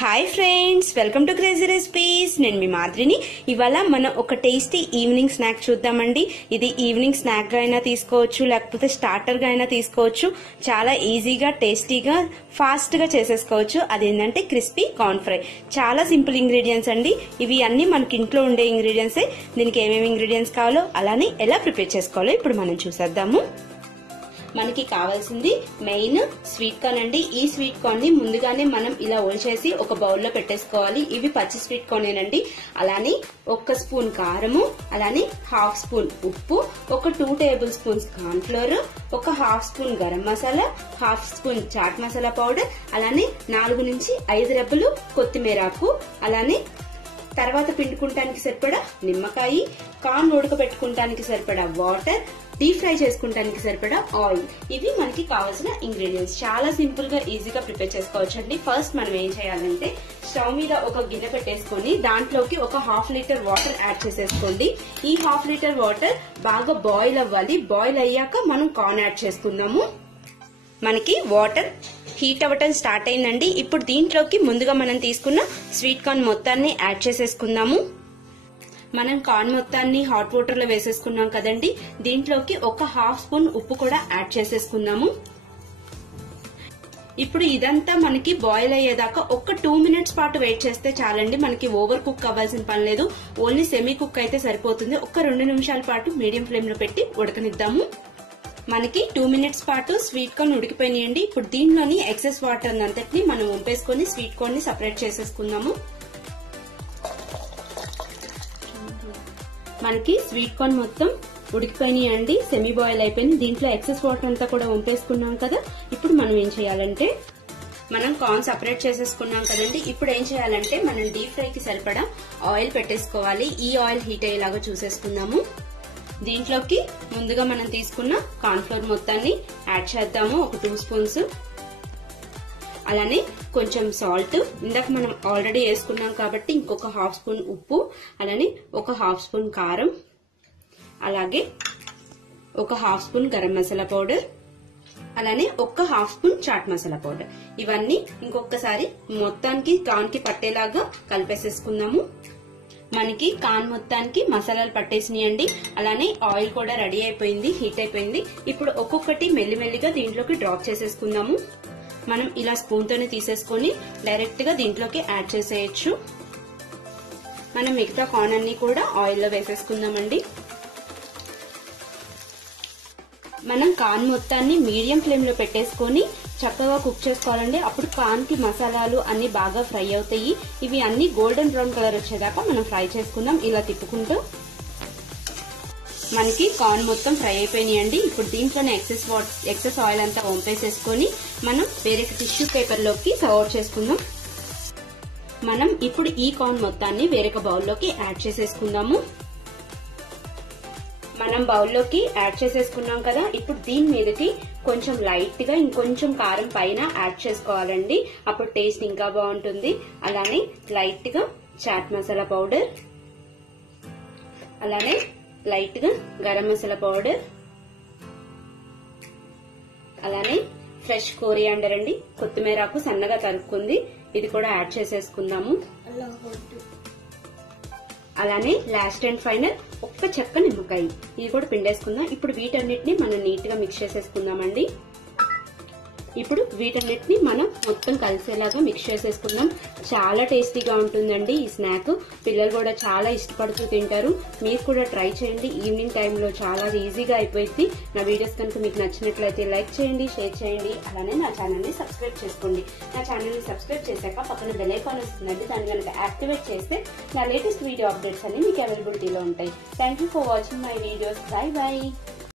Hi friends, welcome to crazy recipes. నేను మీ మాదిరిని. ఇవాళ మనం ఒక టేస్టీ ఈవినింగ్ స్నాక్ చూద్దామండి. ఇది ఈవినింగ్ స్నాక్ గా అయినా తీసుకోవచ్చు, లేకపోతే స్టార్టర్ గా అయినా తీసుకోవచ్చు. చాలా ఈజీగా, టేస్టీగా, ఫాస్ట్ గా చేసేసుకోవచ్చు. అదేంటంటే క్రిస్పీ కార్న్ ఫ్రై. చాలా సింపుల్ ఇంగ్రీడియంట్స్ అండి. ఇవి అన్ని మనకి ఇంట్లో ఉండే ఇంగ్రీడియంట్సే. దీనికి ఏమేమి ఇంగ్రీడియంట్స్ కావాలో, అలానే ఎలా ప్రిపేర్ చేసుకోవాలో ఇప్పుడు మనం చూసేద్దాము. మనకి కావాల్సింది మెయిన్ స్వీట్ కార్న్ అండి. ఈ స్వీట్ కార్న్ ని ముందుగానే మనం ఇలా ఒలిచేసి ఒక బౌల్లో పెట్టేసుకోవాలి. ఇవి పచ్చి స్వీట్ కార్నేనండి. అలానే 1 స్పూన్ కారము, అలానే 1/2 స్పూన్ ఉప్పు, ఒక 2 టేబుల్ స్పూన్స్ కార్న్ ఫ్లోర్, ఒక 1/2 spoon garam masala, 1/2 spoon chaat masala powder, అలానే 4 నుంచి 5 రెబ్బలు కొత్తిమీరాకు, అలానే తర్వాత పిండుకుంటానికి సరిపడా నిమ్మకాయ, కార్న్ ఉడకబెట్టుకుంటానికి సరిపడా వాటర్, డీప్ ఫ్రై చేసుకుంటానికి సరిపడా ఆయిల్. ఇవి మనకి కావాల్సిన ఇంగ్రీడియంట్స్. చాలా సింపుల్ గా, ఈజీగా ప్రిపేర్ చేసుకోవచ్చండి. ఫస్ట్ మనం ఏం చేయాలంటే స్టవ్ మీద ఒక గిన్నె పెట్టేసుకొని దాంట్లోకి ఒక 1/2 లీటర్ వాటర్ యాడ్ చేసేసుకోండి. ఈ 1/2 లీటర్ వాటర్ బాగా బాయిల్ అవ్వాలి. బాయిల్ అయ్యాక మనం కార్న్ యాడ్ చేసుకుందాము. మనకి వాటర్ హీట్ అవ్వటం స్టార్ట్ అయిందండి. ఇప్పుడు దీంట్లోకి ముందుగా మనం తీసుకున్న స్వీట్ కార్న్ మొత్తాన్ని యాడ్ చేసేసుకుందాము. మనం కార్న్ మొత్తాన్ని హాట్ వాటర్ లో వేసేసుకున్నాం కదండి. దీంట్లోకి ఒక 1/2 స్పూన్ ఉప్పు కూడా యాడ్ చేసేసుకుందాము. ఇప్పుడు ఇదంతా మనకి బాయిల్ అయ్యేదాకా ఒక 2 మినిట్స్ పాటు వెయిట్ చేస్తే చాలండి. మనకి ఓవర్ కుక్ అవ్వాల్సిన పని లేదు. ఓన్లీ సెమీ కుక్ అయితే సరిపోతుంది. ఒక 2 నిమిషాల పాటు మీడియం ఫ్లేమ్ లో పెట్టి ఉడకనిద్దాము. మనకి 2 మినిట్స్ పాటు స్వీట్ కార్న్ ఉడికిపోయినాయండి. ఇప్పుడు దీనిలోని ఎక్సెస్ వాటర్ అంతటిని మనం వంపేసుకొని స్వీట్ కార్న్ ని సపరేట్ చేసేసుకుందాము. మనకి స్వీట్ కార్న్ మొత్తం ఉడికిపోయినాయండి, సెమీ బాయిల్ అయిపోయింది. దీంట్లో ఎక్సెస్ వాటర్ అంతా కూడా వంపేసుకున్నాం కదా. ఇప్పుడు మనం ఏం చేయాలంటే, మనం కార్న్ సపరేట్ చేసేసుకున్నాం కదండి. ఇప్పుడు ఏం చేయాలంటే మనం డీప్ ఫ్రై కి సరిపడా ఆయిల్ పెట్టేసుకోవాలి. ఈ ఆయిల్ హీట్ అయ్యేలాగా చూసేసుకుందాము. దీంట్లోకి ముందుగా మనం తీసుకున్న కార్న్ ఫ్లోర్ మొత్తాన్ని యాడ్ చేద్దాము. ఒక 2 స్పూన్స్. అలానే కొంచెం సాల్ట్, ఇందాక మనం ఆల్రెడీ వేసుకున్నాం కాబట్టి ఇంకొక 1/2 స్పూన్ ఉప్పు, అలానే ఒక 1/2 స్పూన్ కారం, అలాగే ఒక 1/2 స్పూన్ గరం మసాలా పౌడర్, అలానే ఒక 1/2 స్పూన్ చాట్ మసాలా పౌడర్. ఇవన్నీ ఇంకొకసారి మొత్తానికి కార్న్ కి పట్టేలాగా కలిపేసేసుకుందాము. మనకి కార్న్ మొత్తానికి మసాలాలు పట్టేసినాయండి. అలానే ఆయిల్ కూడా రెడీ అయిపోయింది, హీట్ అయిపోయింది. ఇప్పుడు ఒక్కొక్కటి మెల్లిమెల్లిగా దీంట్లోకి డ్రాప్ చేసేసుకుందాము. మనం ఇలా స్పూన్ తోనే తీసేసుకొని డైరెక్ట్ గా దీంట్లోకి యాడ్ చేసేయచ్చు. మనం మిగతా కార్న్ అన్ని కూడా ఆయిల్ లో వేసేసుకుందామండి. మనం కార్న్ మొత్తాన్ని మీడియం ఫ్లేమ్ లో పెట్టేసుకొని చక్కగా కుక్ చేసుకోవాలండి. అప్పుడు కార్న్ కి మసాలాలు అన్ని బాగా ఫ్రై అవుతాయి. ఇవి అన్ని గోల్డెన్ బ్రౌన్ కలర్ వచ్చేదాకా మనం ఫ్రై చేసుకుందాం ఇలా తిప్పుకుంటూ. మనకి కార్న్ మొత్తం ఫ్రై అయిపోయినాయండి. ఇప్పుడు దీంట్లోనే ఎక్సెస్ ఆయిల్ అంతా వంపేసేసుకొని మనం వేరే టిష్యూ పేపర్ లోకి సర్వ్ చేసుకుందాం. మనం ఇప్పుడు ఈ కార్న్ మొత్తాన్ని వేరొక బౌల్లోకి యాడ్ చేసేసుకుందాము. మనం బౌల్లోకి యాడ్ చేసేసుకున్నాం కదా. ఇప్పుడు దీని మీదకి కొంచెం లైట్ గా ఇంకొంచెం కారం పైన యాడ్ చేసుకోవాలండి. అప్పుడు టేస్ట్ ఇంకా బాగుంటుంది. అలానే లైట్ గా చాట్ మసాలా పౌడర్, అలానే లైట్ గా గరం మసాలా పౌడర్, అలానే ఫ్రెష్ కోరియాండర్ అండి, కొత్తిమీరాకు సన్నగా తరుక్కుంది, ఇది కూడా యాడ్ చేసేసుకుందాము. అలానే లాస్ట్ అండ్ ఫైనల్ ఒక్క చెక్క నిమ్మకాయ, ఇది కూడా పిండేసుకుందాం. ఇప్పుడు వీటన్నిటిని మనం నీట్ గా మిక్స్ చేసేసుకుందామండి. ఇప్పుడు వీటన్నిటిని మనం మొత్తం కలిసేలాగా మిక్స్ చేసేసుకుందాం. చాలా టేస్టీగా ఉంటుందండి ఈ స్నాక్. పిల్లలు కూడా చాలా ఇష్టపడుతూ తింటారు. మీరు కూడా ట్రై చేయండి. ఈవినింగ్ టైంలో చాలా ఈజీగా అయిపోయింది. నా వీడియోస్ కనుక మీకు నచ్చినట్లయితే లైక్ చేయండి, షేర్ చేయండి. అలానే నా ఛానల్ ని సబ్స్క్రైబ్ చేసుకోండి. నా ఛానల్ ని సబ్స్క్రైబ్ చేశాక పక్కన బెల్ ఐకాన్ వస్తుందండి. దాన్ని కనుక యాక్టివేట్ చేస్తే నా లేటెస్ట్ వీడియో అప్డేట్స్ అన్ని మీకు అవైలబిలిటీలో ఉంటాయి. Thank you for watching my videos. By by.